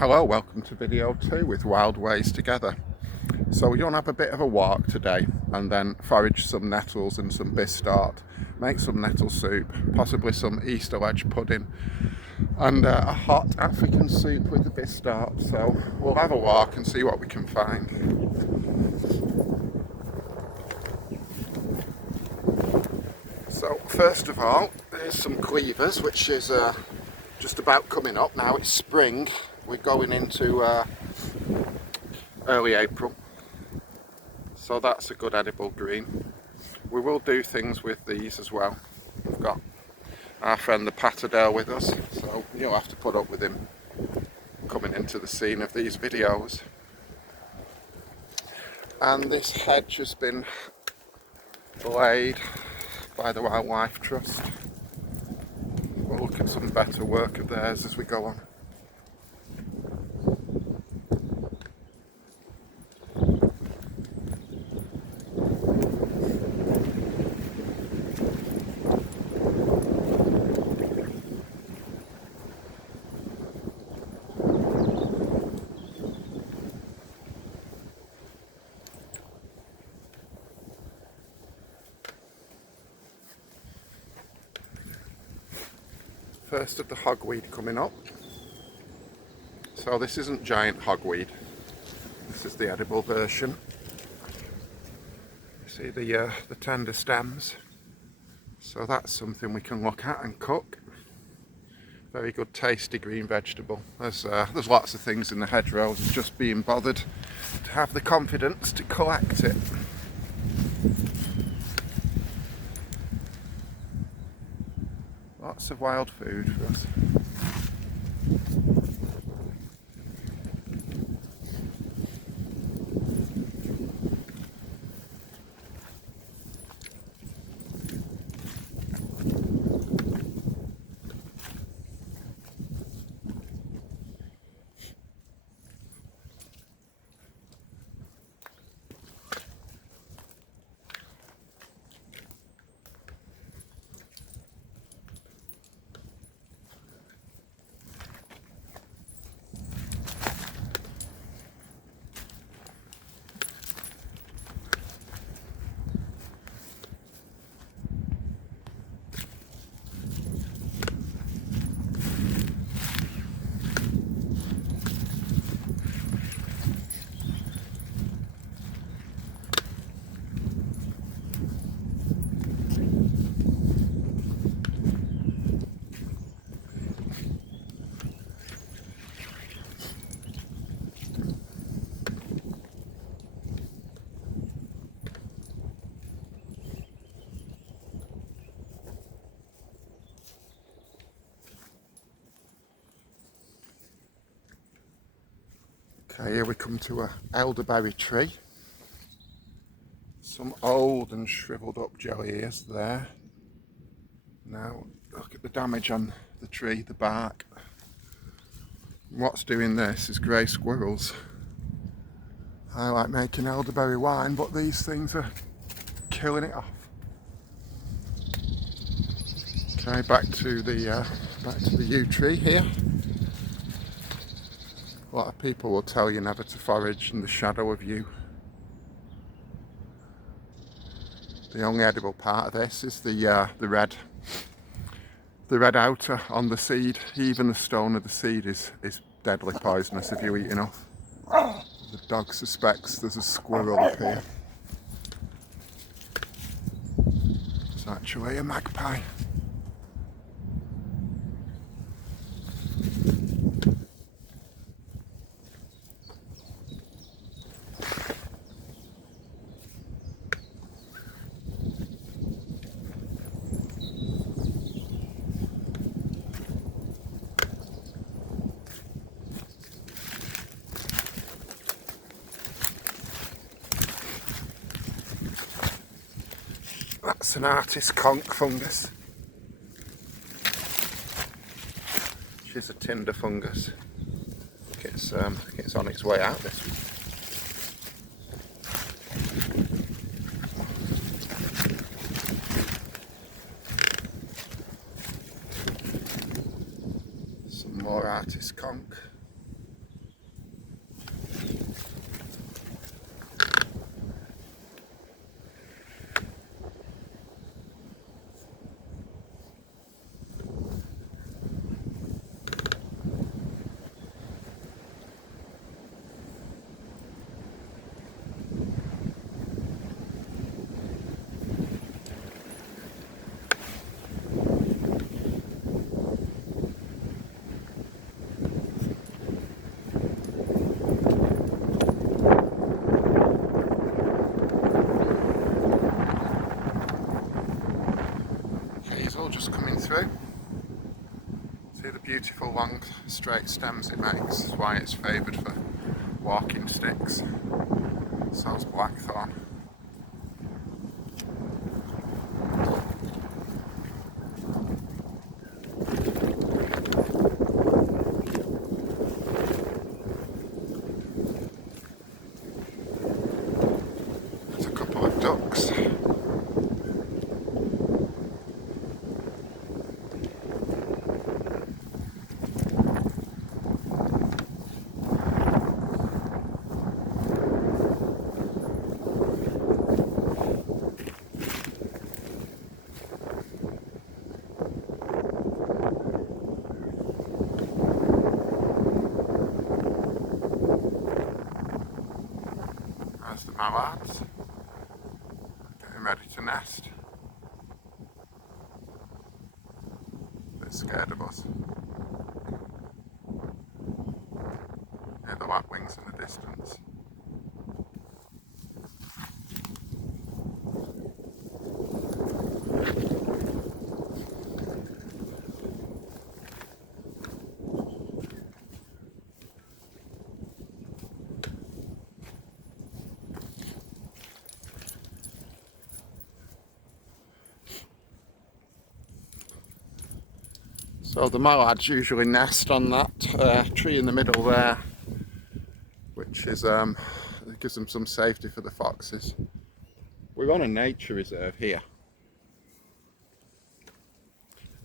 Hello, welcome to video 2 with Wild Ways Together. So we're going to have a bit of a walk today and then forage some nettles and some bistort, make some nettle soup, possibly some Easterledge pudding and a hot African soup with the bistort. So we'll have a walk and see what we can find. So first of all, there's some cleavers, which is just about coming up now. It's spring. We're going into early April, so that's a good edible green. We will do things with these as well. We've got our friend the Patterdale with us, so you'll have to put up with him coming into the scene of these videos. And this hedge has been laid by the Wildlife Trust. We'll look at some better work of theirs as we go on. First of the hogweed coming up. So this isn't giant hogweed. This is the edible version. You see the tender stems. So that's something we can look at and cook. Very good, tasty green vegetable. There's lots of things in the hedgerows. Just being bothered to have the confidence to collect it. Lots of wild food for us. Okay, here we come to an elderberry tree. Some old and shriveled up jelly ears there. Now look at the damage on the tree, the bark. What's doing this is grey squirrels. I like making elderberry wine, but these things are killing it off. Okay, back to the yew tree here. A lot of people will tell you never to forage in the shadow of yew. The only edible part of this is the red outer on the seed. Even the stone of the seed is deadly poisonous if you eat enough. The dog suspects there's a squirrel up here. It's actually a magpie. That's an artist conch fungus. She's a tinder fungus. I think it's on its way out this week. Some more artist conch. just coming through. See the beautiful long straight stems it makes, that's why it's favoured for walking sticks. So's blackthorn. There's a couple of ducks. There's the mallards, getting ready to nest. A bit scared of us. Hear the lapwings in the distance. So the mallards usually nest on that tree in the middle there, which is it gives them some safety for the foxes. We're on a nature reserve here.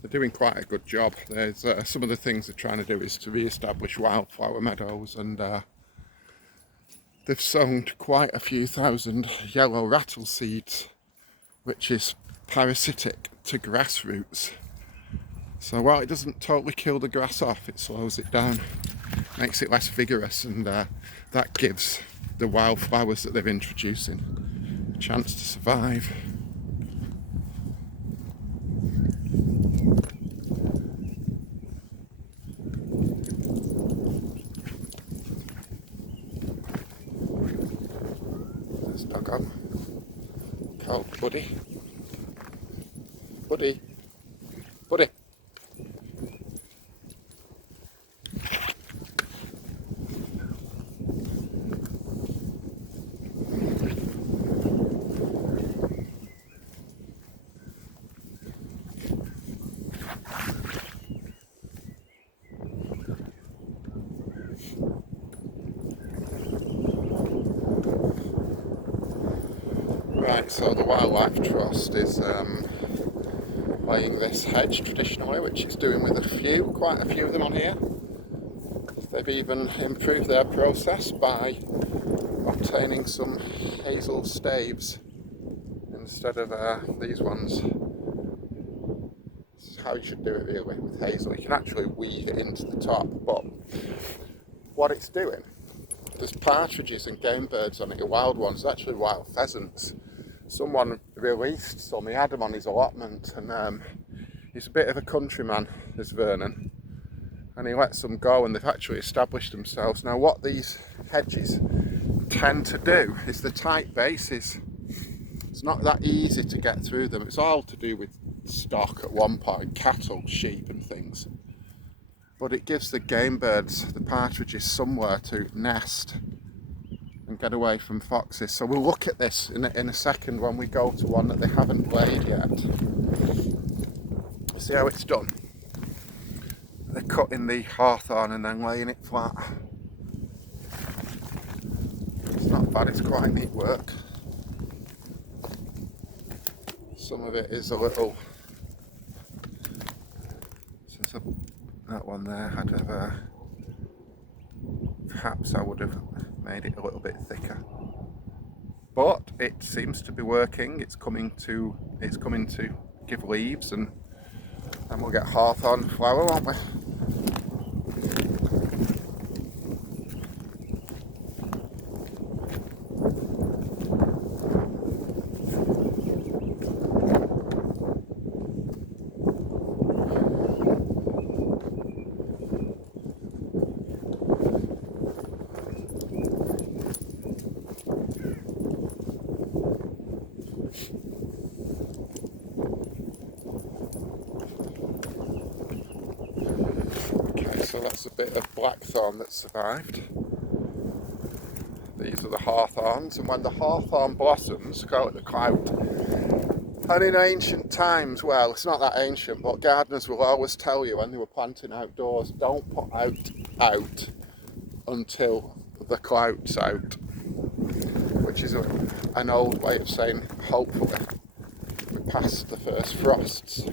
They're doing quite a good job. There's some of the things they're trying to do is to re-establish wildflower meadows, and they've sown quite a few thousand yellow rattle seeds, which is parasitic to grass roots. So while it doesn't totally kill the grass off, it slows it down, makes it less vigorous, and that gives the wildflowers that they're introducing a chance to survive. There's Doggo, called Buddy. Buddy. Buddy. Right, so the Wildlife Trust is laying this hedge traditionally, which it's doing with quite a few of them on here. They've even improved their process by obtaining some hazel staves instead of these ones. This is how you should do it really with hazel. You can actually weave it into the top, but what it's doing, there's partridges and game birds on it, wild ones, actually wild pheasants. Someone released some, he had them on his allotment, and he's a bit of a countryman, this Vernon, and he lets them go, and they've actually established themselves. Now what these hedges tend to do is the tight bases, it's not that easy to get through them. It's all to do with stock at one point, cattle, sheep and things, but it gives the game birds, the partridges, somewhere to nest and get away from foxes. So we'll look at this in a second when we go to one that they haven't laid yet. See how it's done? They're cutting the hawthorn and then laying it flat. It's not bad, it's quite neat work. Some of it is a little, since that one there had perhaps I would have made it a little bit thicker, but it seems to be working. It's coming to give leaves, and we'll get hawthorn flower, won't we? so that's a bit of blackthorn that survived. These are the hawthorns, and when the hawthorn blossoms go at the clout, and in ancient times, well, it's not that ancient, but gardeners will always tell you when they were planting outdoors, don't put out until the clout's out, which is an old way of saying hopefully we passed the first frosts.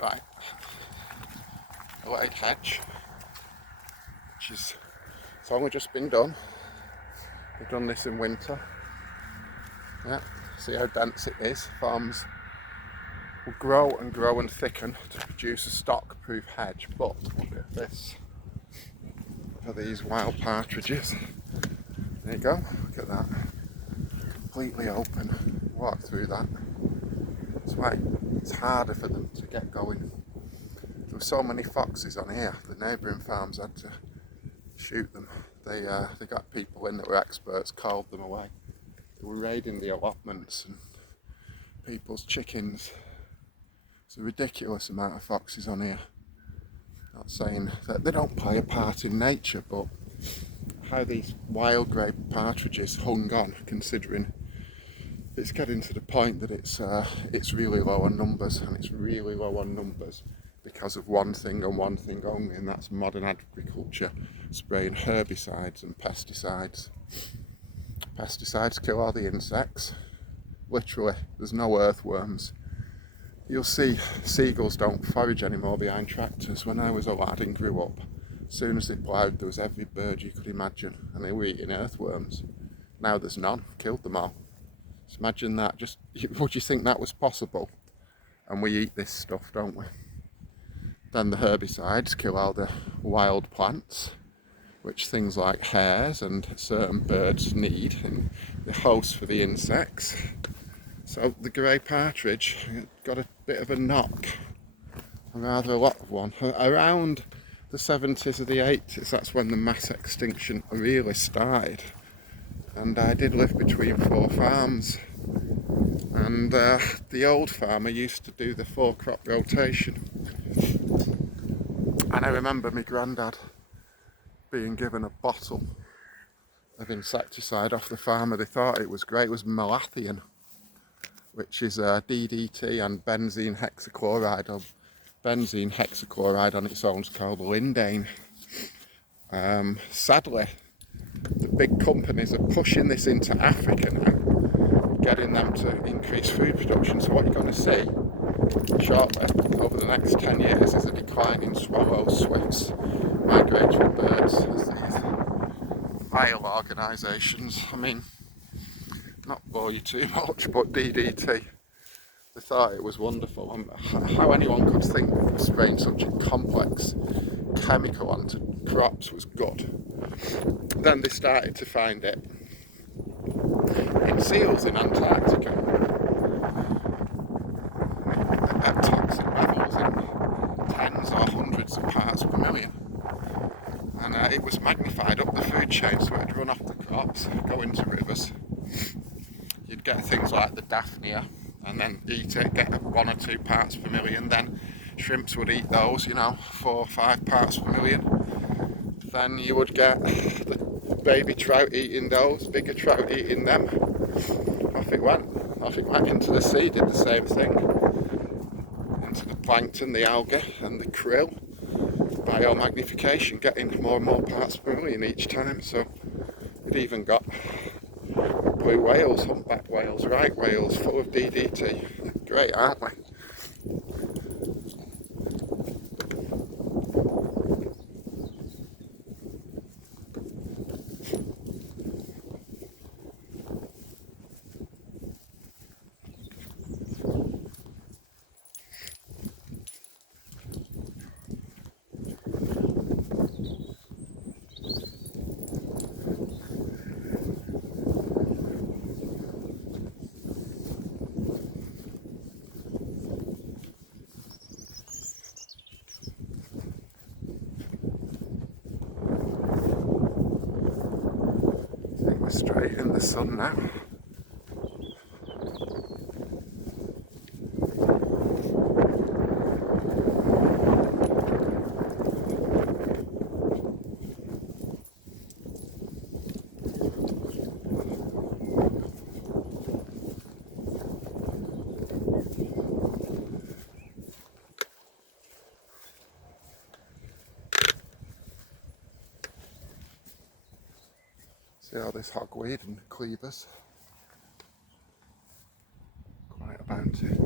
Right, a late hedge, which is, it's only just been done. We've done this in winter. Yeah, see how dense it is. Farms will grow and grow and thicken to produce a stock-proof hedge. But look at this, for these wild partridges. There you go, look at that, completely open. Walk through that. That's why it's harder for them to get going. There were so many foxes on here, the neighbouring farms had to shoot them. They got people in that were experts, called them away. They were raiding the allotments and people's chickens. It's a ridiculous amount of foxes on here. Not saying that they don't play a part in nature, but how these wild grey partridges hung on, considering it's getting to the point that it's really low on numbers, and it's really low on numbers because of one thing and one thing only, and that's modern agriculture spraying herbicides and pesticides. Pesticides kill all the insects. Literally, there's no earthworms. You'll see seagulls don't forage anymore behind tractors. When I was a lad and grew up, as soon as they ploughed, there was every bird you could imagine, and they were eating earthworms. Now there's none, killed them all. Just imagine that. Just, would you think that was possible? And we eat this stuff, don't we? Then the herbicides kill all the wild plants, which things like hares and certain birds need, and the host for the insects. So the grey partridge got a bit of a knock, rather a lot of one. Around the 70s or the 80s, that's when the mass extinction really started. And I did live between 4 farms, and the old farmer used to do the 4-crop rotation. And I remember my granddad being given a bottle of insecticide off the farmer. They thought it was great. It was malathion, which is DDT and benzene hexachloride. Or benzene hexachloride on its own is called lindane. Sadly, the big companies are pushing this into Africa now, getting them to increase food production. So what you're going to see shortly, over the next 10 years, is a decline in swallows, swifts, migratory birds, as these vile organisations, I mean, not bore you too much, but DDT, they thought it was wonderful. And how anyone could think of spraying such a complex chemical onto crops was good. Then they started to find it in seals in Antarctica at toxic levels in tens or hundreds of parts per million. And it was magnified up the food chain, so it'd run off the crops, go into rivers. You'd get things like the Daphnia and then eat it, get 1 or 2 parts per million. Then shrimps would eat those, you know, 4 or 5 parts per million. Then you would get the baby trout eating those, bigger trout eating them. Off it went. Off it went into the sea, did the same thing. Into the plankton, the algae and the krill. Biomagnification, getting more and more parts per million each time. So it even got blue whales, humpback whales, right whales full of DDT. Great, aren't we? We're straight in the sun now. See all this hogweed and cleavers. Quite a bounty.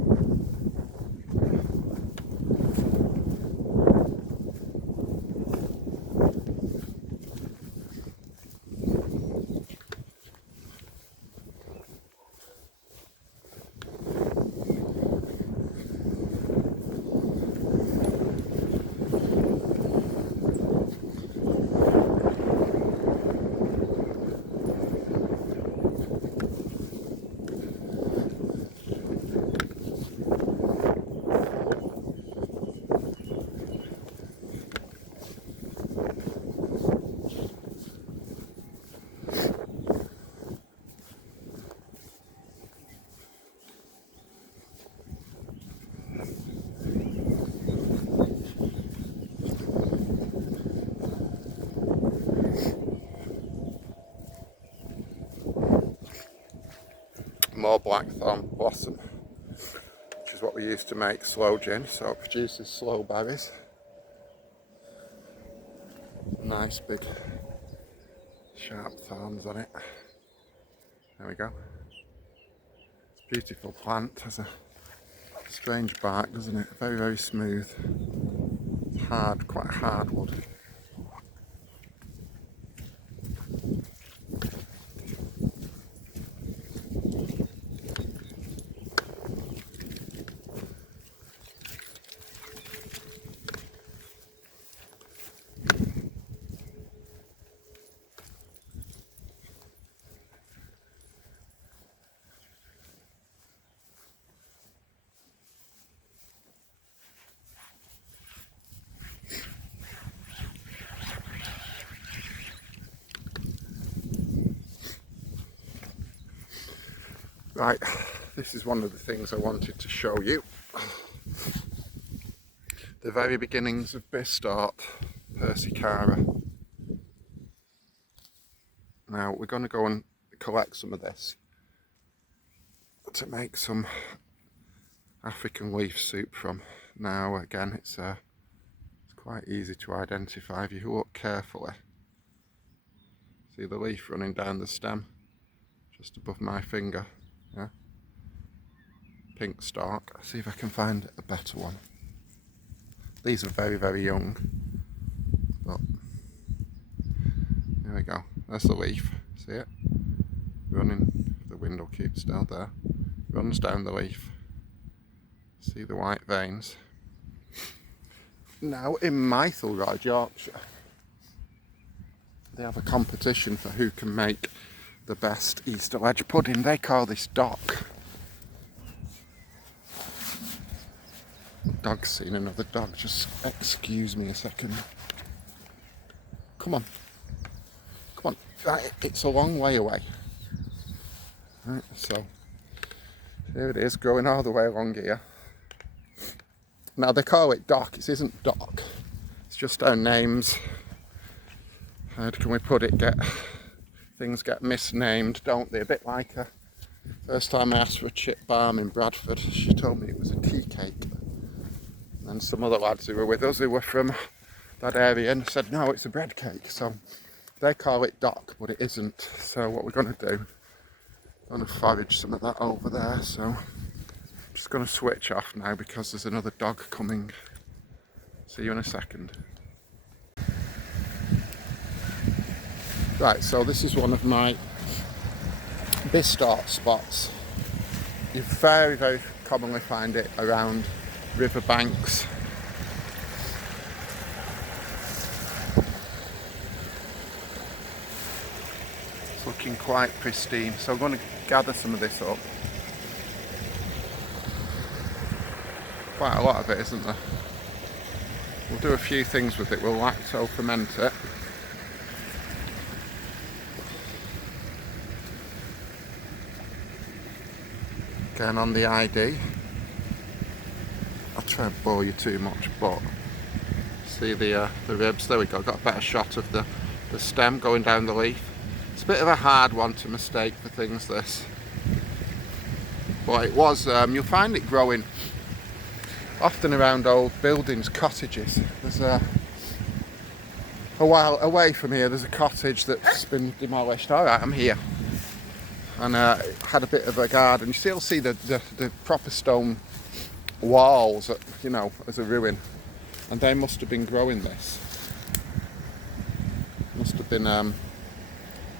More blackthorn blossom, which is what we used to make sloe gin, so it produces sloe berries. Nice big sharp thorns on it. There we go. It's a beautiful plant, has a strange bark, doesn't it? Very, very smooth. It's hard, quite hard wood. Right, this is one of the things I wanted to show you. The very beginnings of Bistort persicara. Now we're going to go and collect some of this to make some African leaf soup from. Now again, it's quite easy to identify if you look carefully. See the leaf running down the stem just above my finger. Yeah, pink stalk. I'll see if I can find a better one. These are very, very young, but there we go. There's the leaf. See it? Running. The window keeps down there. Runs down the leaf. See the white veins. Now in Easterledge, Yorkshire, They have a competition for who can make the best Easterledge pudding. They call this dock. Dog's seen another dog. Just excuse me a second. Come on. Come on. Right, it's a long way away. Right, so here it is, going all the way along here. Now they call it dock. It isn't dock. It's just our names. How can we put it? Things get misnamed, don't they? A bit like first time I asked for a chip balm in Bradford, she told me it was a tea cake. And some other lads who were with us who were from that area and said no, it's a bread cake. So they call it dock, but it isn't. So what we're going to do, I'm going to forage some of that over there. So I'm just going to switch off now because there's another dog coming. See you in a second. Right, so this is one of my Bistort spots. You very, very commonly find it around river banks. It's looking quite pristine, so I'm going to gather some of this up. Quite a lot of it, isn't there? We'll do a few things with it. We'll lacto ferment it. Again on the ID. I'll try and bore you too much, but see the ribs. There we go. Got a better shot of the stem going down the leaf. It's a bit of a hard one to mistake for things, this. But it was. You'll find it growing often around old buildings, cottages. There's a while away from here. There's a cottage that's been demolished. All right, I'm here. And had a bit of a garden. You still see the proper stone walls, you know, as a ruin. And they must have been growing this. Must have been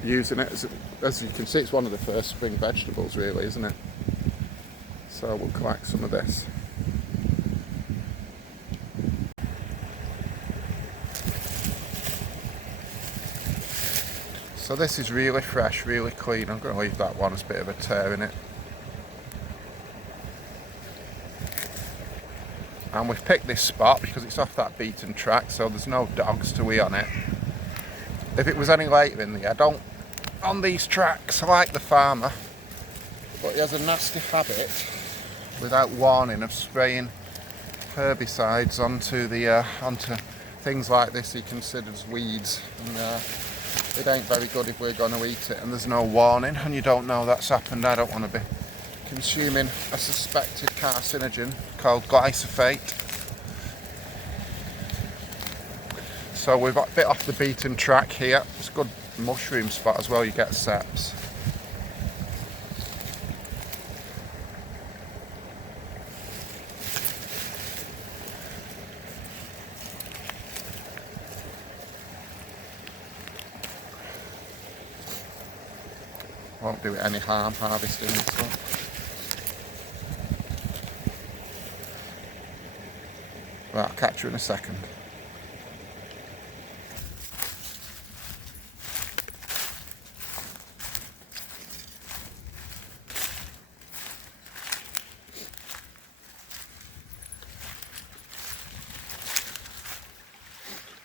using it as you can see. It's one of the first spring vegetables, really, isn't it? So we'll collect some of this. So this is really fresh, really clean. I'm going to leave that one, there's a bit of a tear in it. And we've picked this spot because it's off that beaten track, so there's no dogs to wee on it. If it was any later in the year, on these tracks, I like the farmer, but he has a nasty habit, without warning, of spraying herbicides onto things like this he considers weeds. And, it ain't very good if we're going to eat it and there's no warning and you don't know that's happened. I don't want to be consuming a suspected carcinogen called glyphosate. So we've got a bit off the beaten track here. It's a good mushroom spot as well, you get seps. Won't do it any harm harvesting this one. Right, I'll catch you in a second.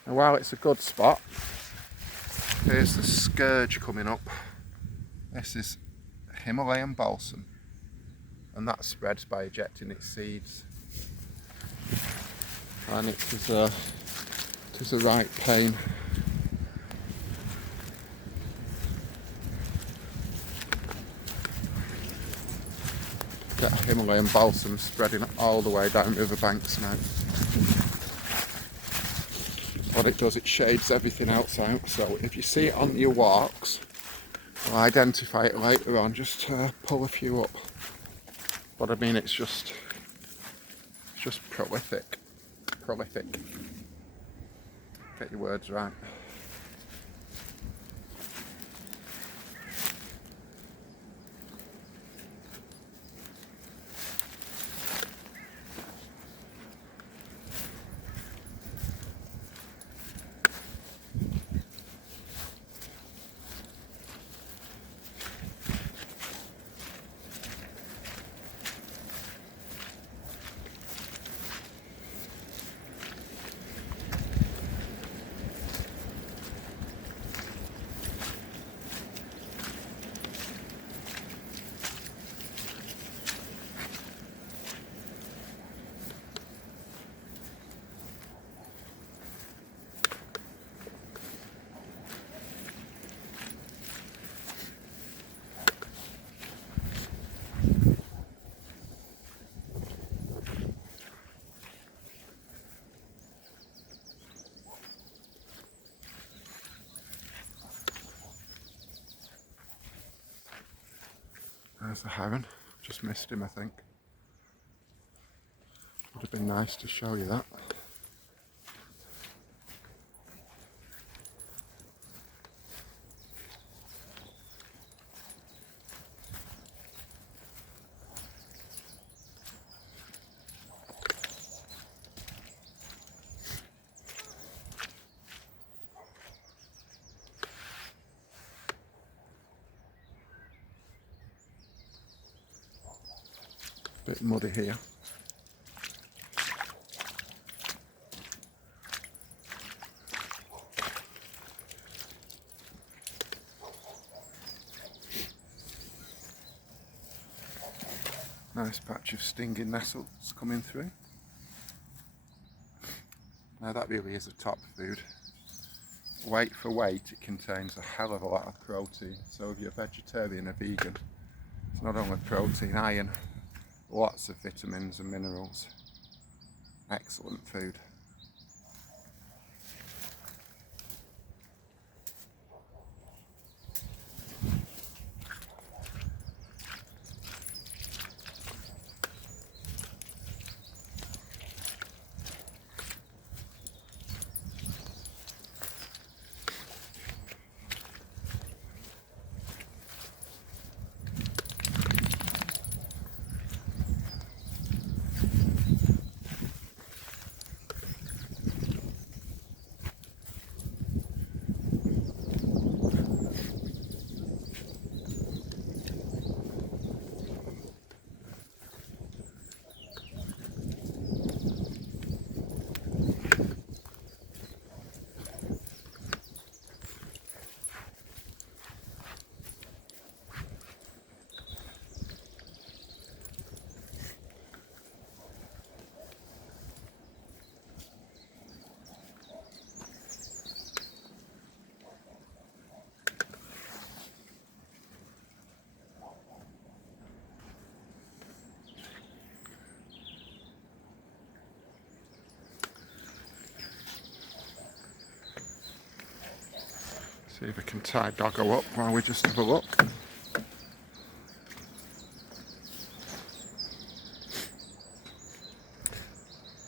And while it's a good spot, here's the scourge coming up. This is Himalayan balsam, and that spreads by ejecting its seeds. And it is a right pain. Get Himalayan balsam spreading all the way down riverbanks now. What it does, it shades everything else out, so if you see it on your walks, I'll identify it later on, just pull a few up. But I mean, it's just prolific. Get your words right. There's the heron. Just missed him, I think. Would have been nice to show you that. Bit muddy here. Nice patch of stinging nettles coming through. Now that really is a top food. Weight for weight, it contains a hell of a lot of protein. So if you're vegetarian or vegan, it's not only protein, iron, lots of vitamins and minerals. Excellent food. See if I can tie Doggo up while we just have a look.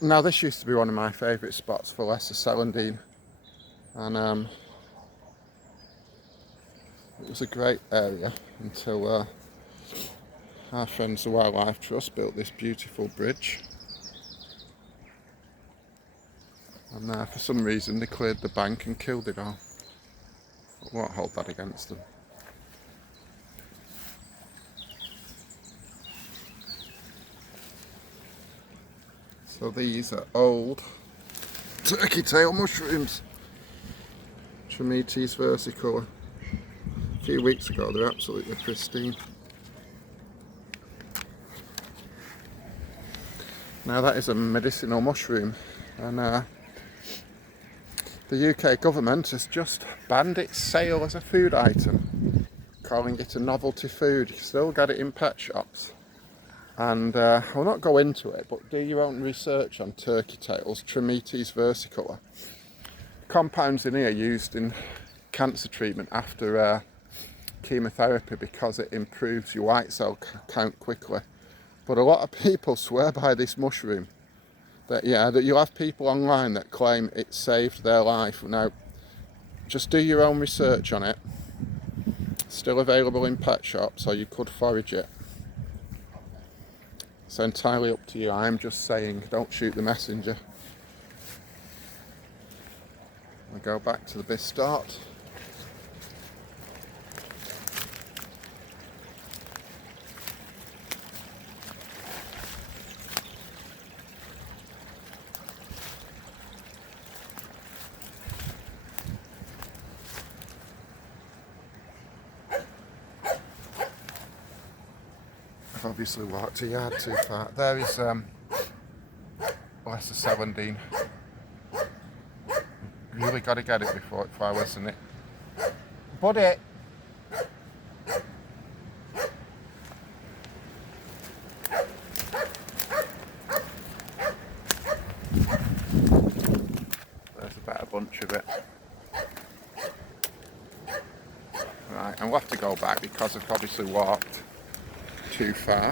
Now this used to be one of my favourite spots for lesser celandine, and it was a great area until our friends the Wildlife Trust built this beautiful bridge, and for some reason they cleared the bank and killed it all. I won't hold that against them. So these are old turkey tail mushrooms, Trametes versicolor. A few weeks ago they're absolutely pristine. Now that is a medicinal mushroom, and the UK government has just banned its sale as a food item, calling it a novelty food. You can still get it in pet shops. And I'll not go into it, but do your own research on turkey tails, Trametes versicolor. Compounds in here used in cancer treatment after chemotherapy because it improves your white cell count quickly. But a lot of people swear by this mushroom. That you'll have people online that claim it saved their life. Now, just do your own research on it. Still available in pet shops, or you could forage it. It's entirely up to you. I'm just saying, don't shoot the messenger. We'll go back to the Bistort. Obviously walked a yard too far. There is lesser celandine. Really got to get it before it flowers, isn't it? Buddy! There's a better bunch of it. Right, and we'll have to go back because I've obviously walked too far.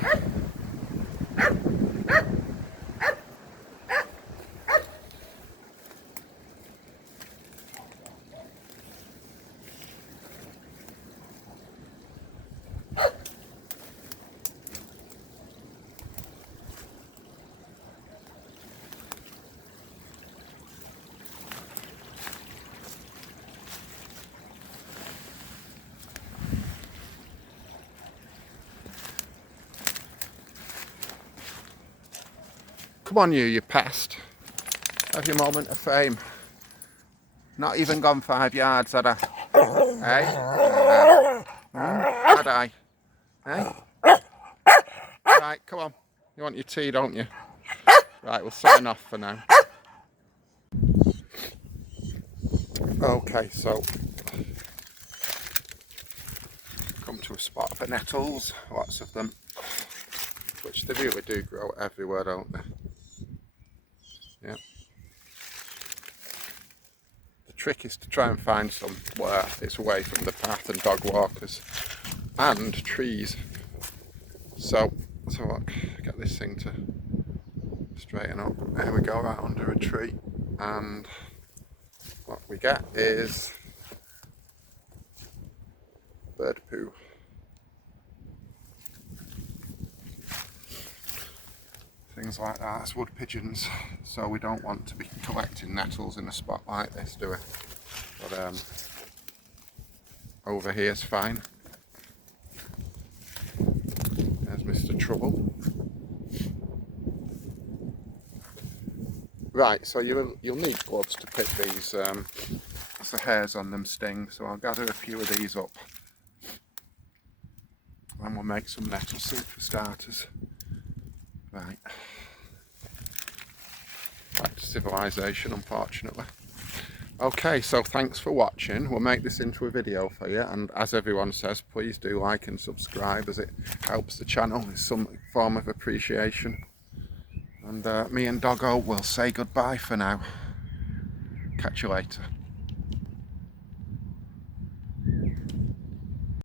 Come on you pest. Have your moment of fame. Not even gone 5 yards, had I? Hey? Had I? Hey? Right, come on. You want your tea, don't you? Right, we'll sign off for now. Okay, so come to a spot for nettles, lots of them, which they really do grow everywhere, don't they? Yeah. The trick is to try and find some where it's away from the path and dog walkers and trees. So look, get this thing to straighten up. Here we go, right under a tree, and what we get is bird poo. Things like that. That's wood pigeons, so we don't want to be collecting nettles in a spot like this, do we? But over here's fine. There's Mr. Trouble. Right, so you'll need gloves to pick these. The hairs on them sting, so I'll gather a few of these up, and we'll make some nettle soup for starters. Right. Back to civilization, unfortunately. Okay, so thanks for watching. We'll make this into a video for you, and as everyone says, please do like and subscribe, as it helps the channel. It's some form of appreciation. And me and Doggo will say goodbye for now. Catch you later.